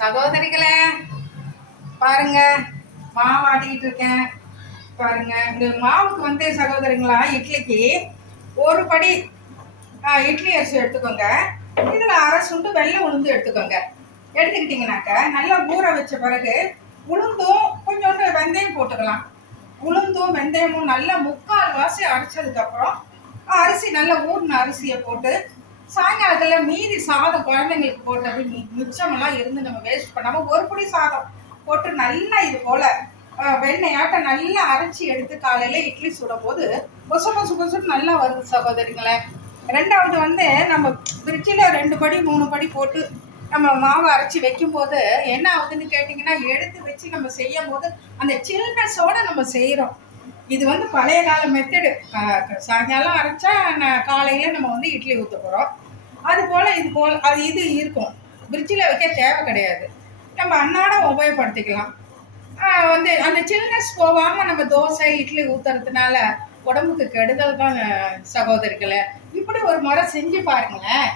சகோதரிகளே பாருங்க, மாவு ஆட்டிக்கிட்டு இருக்கேன். பாருங்க, இந்த மாவுக்கு வந்து சகோதரிங்களா இட்லிக்கு ஒரு படி இட்லி அரிசி எடுத்துக்கோங்க. இதில் அரை சுண்டு வெள்ளை உளுந்து எடுத்துக்கோங்க. எடுத்துக்கிட்டிங்கனாக்க நல்லா ஊற வச்ச பிறகு உளுந்தும் கொஞ்சோண்டு வெந்தயம் போட்டுக்கலாம். உளுந்தும் வெந்தயமும் நல்லா 3/4 வாசி அரைச்சதுக்கப்புறம் அரிசி நல்லா ஊறின அரிசியை போட்டு சாயங்காலத்தில் மீதி சாதம் குழந்தைங்களுக்கு போட்டு அப்படி மிச்சமெல்லாம் இருந்து நம்ம வேஸ்ட் பண்ணாமல் ஒரு படி சாதம் போட்டு நல்லா இது போல் வெண்ணெயாட்டம் நல்லா அரைச்சி எடுத்து காலையில் இட்லி சுடும் போது பொசு பொசு பொசுன்னு நல்லா வருது சகோதரிங்களே. ரெண்டாவது வந்து நம்ம ஃப்ரிட்ஜில் 2 படி 3 படி போட்டு நம்ம மாவை அரைச்சி வைக்கும்போது என்ன ஆகுதுன்னு கேட்டிங்கன்னா, எடுத்து வச்சு நம்ம செய்யும் போது அந்த சில்னஸோடு நம்ம செய்கிறோம். இது வந்து பழைய கால மெத்தடு. சாயங்காலம் அரைச்சா காலையில் நம்ம வந்து இட்லி ஊற்ற போகிறோம். அது போல் இது இருக்கும். ஃப்ரிட்ஜில் வைக்க தேவை கிடையாது. நம்ம அன்னாடம் உபயோகப்படுத்திக்கலாம். வந்து அந்த சில்னஸ் போகாமல் நம்ம தோசை இட்லி ஊற்றுறதுனால உடம்புக்கு கெடுதல் தான் சகோதரிகளை. இப்படி ஒரு முறை செஞ்சு பாருங்களேன்.